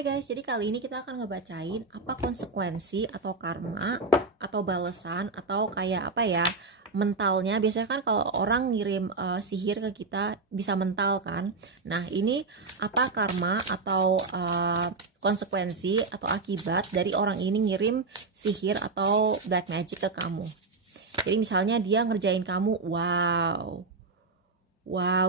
Hai guys, jadi kali ini kita akan ngebacain apa konsekuensi atau karma atau balasan atau kayak apa ya, mentalnya. Biasanya kan kalau orang ngirim sihir ke kita bisa mental kan. Nah, ini apa karma atau konsekuensi atau akibat dari orang ini ngirim sihir atau black magic ke kamu. Jadi misalnya dia ngerjain kamu, wow,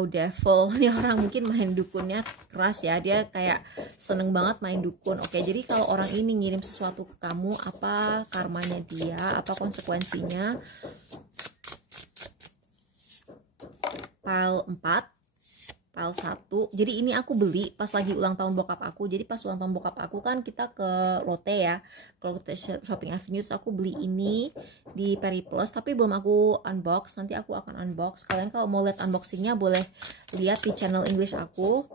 devil. Ini orang mungkin main dukunnya keras ya. Dia kayak seneng banget main dukun. Oke, jadi kalau orang ini ngirim sesuatu ke kamu, apa karmanya dia, apa konsekuensinya? Pile 4, pile 1. Jadi ini aku beli pas lagi ulang tahun bokap aku. Jadi pas ulang tahun bokap aku kan kita ke Lotte ya, ke Lotte Shopping Avenue. Terus aku beli ini di Periplus, tapi belum aku unbox. Nanti aku akan unbox. Kalian kalau mau lihat unboxingnya boleh lihat di channel English aku.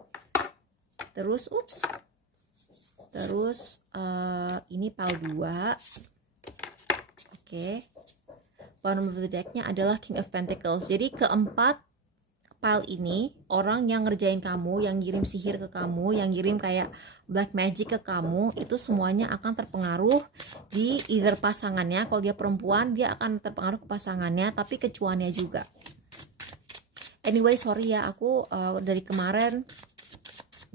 Terus ini pile 2. Oke. Bottom of the decknya adalah King of Pentacles. Jadi keempat pile ini, orang yang ngerjain kamu, yang ngirim sihir ke kamu, yang ngirim kayak black magic ke kamu, itu semuanya akan terpengaruh di either pasangannya. Kalau dia perempuan, dia akan terpengaruh ke pasangannya, tapi ke cuannya juga. Anyway, sorry ya, aku dari kemarin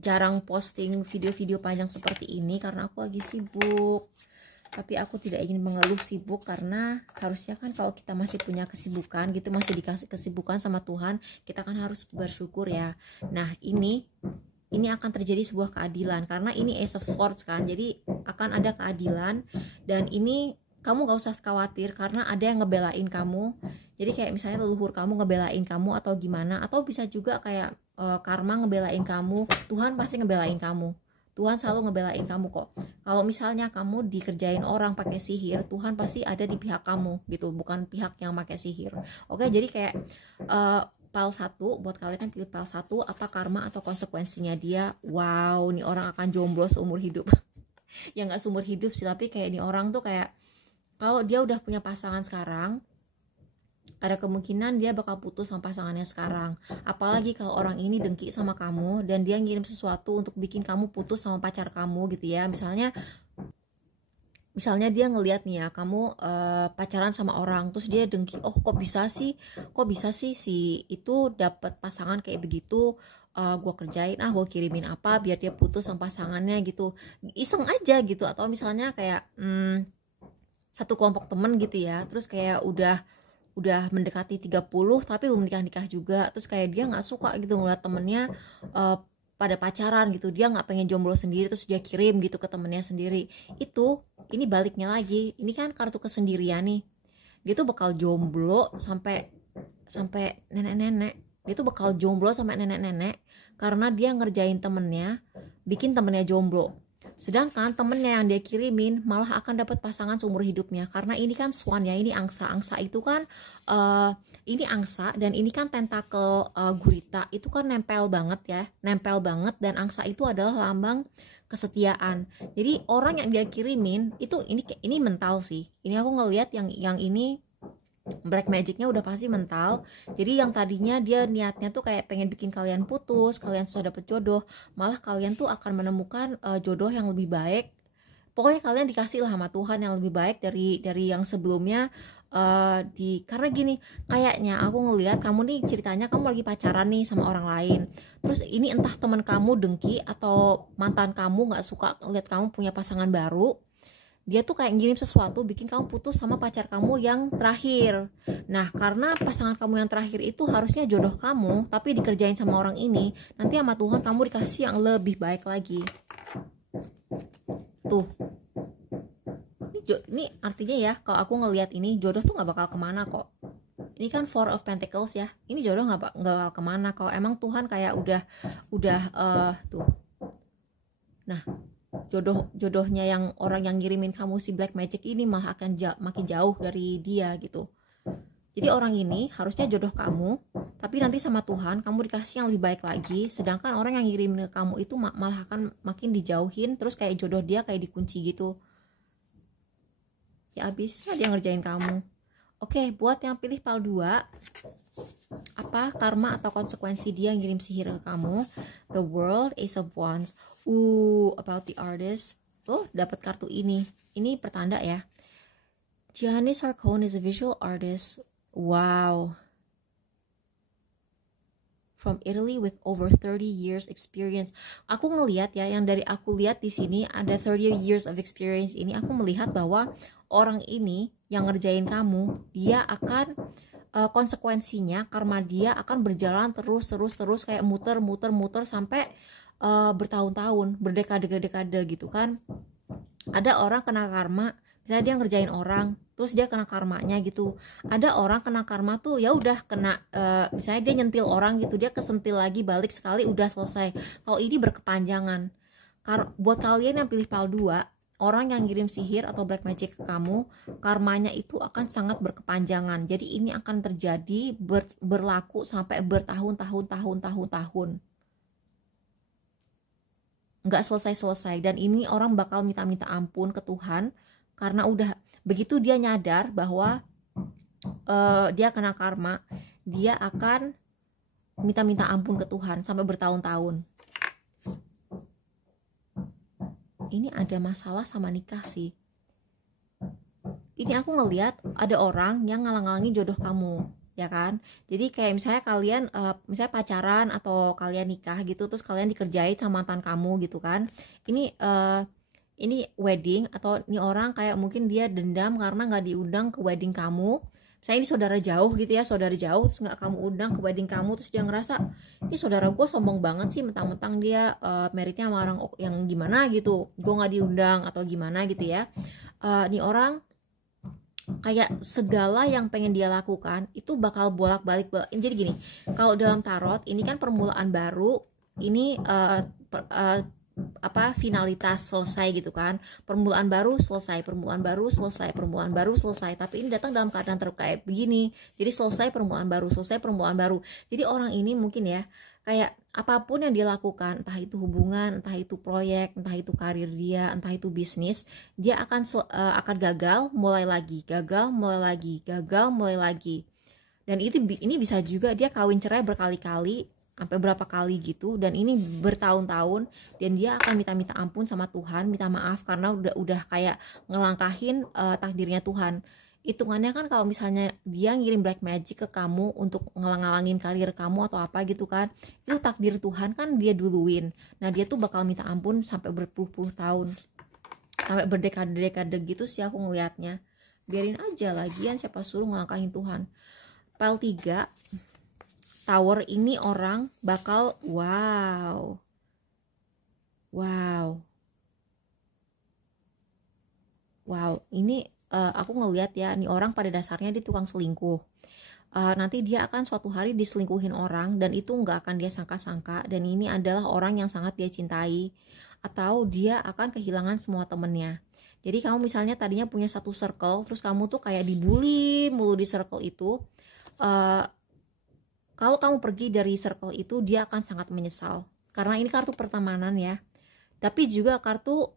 jarang posting video-video panjang seperti ini karena aku lagi sibuk. Tapi aku tidak ingin mengeluh sibuk, karena harusnya kan kalau kita masih punya kesibukan gitu, masih dikasih kesibukan sama Tuhan, kita kan harus bersyukur ya. Nah, ini akan terjadi sebuah keadilan karena ini Ace of Swords kan. Jadi akan ada keadilan, dan ini kamu gak usah khawatir karena ada yang ngebelain kamu. Jadi kayak misalnya leluhur kamu ngebelain kamu atau gimana, atau bisa juga kayak karma ngebelain kamu. Tuhan pasti ngebelain kamu. Tuhan selalu ngebelain kamu kok. Kalau misalnya kamu dikerjain orang pakai sihir, Tuhan pasti ada di pihak kamu gitu, bukan pihak yang pakai sihir. Oke, jadi kayak pile 1 buat kalian yang pilih pile 1, apa karma atau konsekuensinya dia. Wow, nih orang akan jomblo seumur hidup. Ya nggak seumur hidup sih, tapi kayak nih orang tuh kayak kalau dia udah punya pasangan sekarang, ada kemungkinan dia bakal putus sama pasangannya sekarang. Apalagi kalau orang ini dengki sama kamu dan dia ngirim sesuatu untuk bikin kamu putus sama pacar kamu gitu ya. Misalnya dia ngelihat nih ya, kamu pacaran sama orang, terus dia dengki, kok bisa sih si itu dapat pasangan kayak begitu. Gue kerjain, gue kirimin apa biar dia putus sama pasangannya gitu, iseng aja gitu. Atau misalnya kayak satu kelompok temen gitu ya, terus kayak udah mendekati 30 tapi belum nikah juga, terus kayak dia nggak suka gitu ngeliat temennya pada pacaran gitu, dia nggak pengen jomblo sendiri, terus dia kirim gitu ke temennya sendiri. Ini baliknya lagi, ini kan kartu kesendirian nih. Dia tuh bakal jomblo sampai nenek-nenek. Dia tuh bakal jomblo sampai nenek-nenek karena dia ngerjain temennya, bikin temennya jomblo. Sedangkan temennya yang dia kirimin malah akan dapat pasangan seumur hidupnya, karena ini kan swan ya, ini angsa itu kan ini angsa, dan ini kan tentakel gurita itu kan nempel banget, dan angsa itu adalah lambang kesetiaan. Jadi orang yang dia kirimin itu ini mental sih. Ini aku ngelihat yang ini black magicnya udah pasti mental. Jadi yang tadinya dia niatnya tuh kayak pengen bikin kalian putus, kalian susah dapet jodoh, malah kalian tuh akan menemukan jodoh yang lebih baik. Pokoknya kalian dikasih lah sama Tuhan yang lebih baik dari yang sebelumnya. Karena gini, kayaknya aku ngelihat kamu nih ceritanya kamu lagi pacaran nih sama orang lain. Terus ini entah teman kamu dengki atau mantan kamu nggak suka lihat kamu punya pasangan baru. Dia tuh kayak ngirim sesuatu bikin kamu putus sama pacar kamu yang terakhir. Nah, karena pasangan kamu yang terakhir itu harusnya jodoh kamu, tapi dikerjain sama orang ini, nanti sama Tuhan kamu dikasih yang lebih baik lagi. Tuh, ini artinya ya, kalau aku ngelihat ini jodoh tuh nggak bakal kemana kok. Ini kan Four of Pentacles ya, ini jodoh nggak bakal kemana kalau emang Tuhan kayak udah tuh. Nah, jodohnya yang orang yang ngirimin kamu si black magic ini malah akan makin jauh dari dia gitu. Jadi orang ini harusnya jodoh kamu, tapi nanti sama Tuhan kamu dikasih yang lebih baik lagi. Sedangkan orang yang ngirim ke kamu itu malah akan makin dijauhin, terus kayak jodoh dia kayak dikunci gitu. Ya abisnya dia ngerjain kamu. Oke, buat yang pilih PAL 2, apa karma atau konsekuensi dia ngirim sihir ke kamu? The World, Ace of Wands. About the artist. Dapat kartu ini. Ini pertanda ya. Gianni Sarcone is a visual artist. Wow. From Italy with over 30 years experience. Aku ngelihat ya, yang dari aku lihat di sini ada 30 years of experience ini, aku melihat bahwa orang ini yang ngerjain kamu, dia akan konsekuensinya, karma dia akan berjalan terus kayak muter sampai bertahun-tahun, berdekade-dekade gitu kan. Ada orang kena karma, misalnya dia ngerjain orang, terus dia kena karmanya gitu. Ada orang kena karma tuh ya udah kena, misalnya dia nyentil orang gitu, dia kesentil lagi balik sekali udah selesai. Kalau ini berkepanjangan. Buat kalian yang pilih PAL 2, orang yang ngirim sihir atau black magic ke kamu, karmanya itu akan sangat berkepanjangan. Jadi ini akan terjadi berlaku sampai bertahun-tahun. Nggak selesai-selesai, dan ini orang bakal minta ampun ke Tuhan karena udah begitu dia nyadar bahwa dia kena karma, dia akan minta ampun ke Tuhan sampai bertahun-tahun. Ini ada masalah sama nikah sih. Ini aku ngelihat ada orang yang ngalang-ngalangi jodoh kamu, ya kan? Jadi kayak misalnya kalian misalnya pacaran atau kalian nikah gitu, terus kalian dikerjain sama mantan kamu gitu kan. Ini wedding, atau ini orang kayak mungkin dia dendam karena nggak diundang ke wedding kamu. Misalnya ini saudara jauh gitu ya, saudara jauh terus nggak kamu undang ke wedding kamu, terus dia ngerasa ini saudara gue sombong banget sih, mentang-mentang dia meritnya sama orang yang gimana gitu, gue nggak diundang atau gimana gitu ya. Ini orang kayak segala yang pengen dia lakukan itu bakal bolak-balik. Jadi gini, kalau dalam tarot ini kan permulaan baru, ini finalitas selesai gitu kan, permulaan baru selesai, tapi ini datang dalam keadaan kayak begini, jadi selesai permulaan baru. Jadi orang ini mungkin ya, kayak apapun yang dia lakukan, entah itu hubungan, entah itu proyek, entah itu karir dia, entah itu bisnis, dia akan gagal mulai lagi. Dan ini bisa juga dia kawin cerai berkali-kali, sampai berapa kali gitu, dan ini bertahun-tahun, dan dia akan minta ampun sama Tuhan, minta maaf karena udah kayak ngelangkahin takdirnya Tuhan. Hitungannya kan kalau misalnya dia ngirim black magic ke kamu untuk ngelang-ngalangin karir kamu atau apa gitu kan, itu takdir Tuhan kan dia duluin. Nah dia tuh bakal minta ampun sampai berpuluh-puluh tahun, sampai berdekade-dekade gitu sih aku ngelihatnya. Biarin aja, lagian siapa suruh ngelangkahin Tuhan. PAL 3 Tower, ini orang bakal wow, ini aku ngelihat ya, nih orang pada dasarnya dia tukang selingkuh. Nanti dia akan suatu hari diselingkuhin orang, dan itu nggak akan dia sangka-sangka, dan ini adalah orang yang sangat dia cintai, atau dia akan kehilangan semua temennya. Jadi kamu misalnya tadinya punya satu circle, terus kamu tuh kayak dibully mulu di circle itu, kalau kamu pergi dari circle itu, dia akan sangat menyesal. Karena ini kartu pertemanan ya. Tapi juga kartu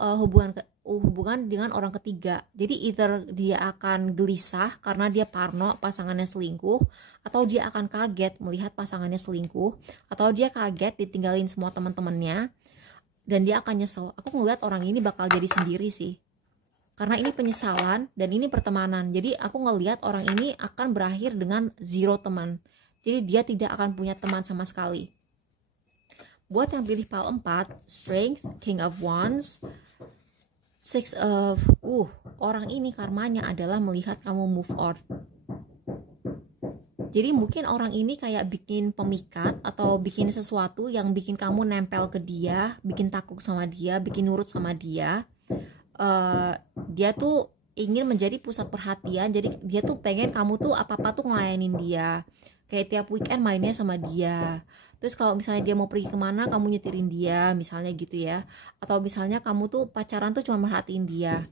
hubungan dengan orang ketiga. Jadi either dia akan gelisah karena dia parno pasangannya selingkuh, atau dia akan kaget melihat pasangannya selingkuh, atau dia kaget ditinggalin semua teman-temannya, dan dia akan nyesel. Aku ngeliat orang ini bakal jadi sendiri sih. Karena ini penyesalan dan ini pertemanan. Jadi aku ngeliat orang ini akan berakhir dengan zero teman. Jadi dia tidak akan punya teman sama sekali. Buat yang pilih PAL 4, Strength, King of Wands, Six of orang ini karmanya adalah melihat kamu move on. Jadi mungkin orang ini kayak bikin pemikat atau bikin sesuatu yang bikin kamu nempel ke dia, bikin takluk sama dia, bikin nurut sama dia. Dia tuh ingin menjadi pusat perhatian. Jadi dia tuh pengen kamu tuh apa-apa tuh ngelayanin dia. Kayak tiap weekend mainnya sama dia. Terus kalau misalnya dia mau pergi kemana, kamu nyetirin dia, misalnya gitu ya. Atau misalnya kamu tuh pacaran tuh cuma merhatiin dia.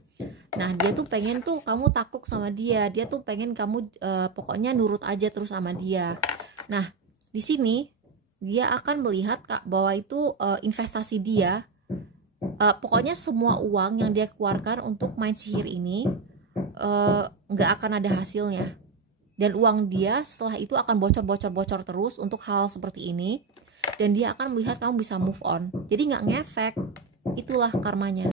Nah dia tuh pengen tuh kamu takluk sama dia. Dia tuh pengen kamu pokoknya nurut aja terus sama dia. Nah di sini dia akan melihat bahwa itu investasi dia. Pokoknya semua uang yang dia keluarkan untuk main sihir ini nggak akan ada hasilnya. dan uang dia setelah itu akan bocor terus untuk hal seperti ini, dan dia akan melihat kamu bisa move on, jadi nggak ngefek. Itulah karmanya.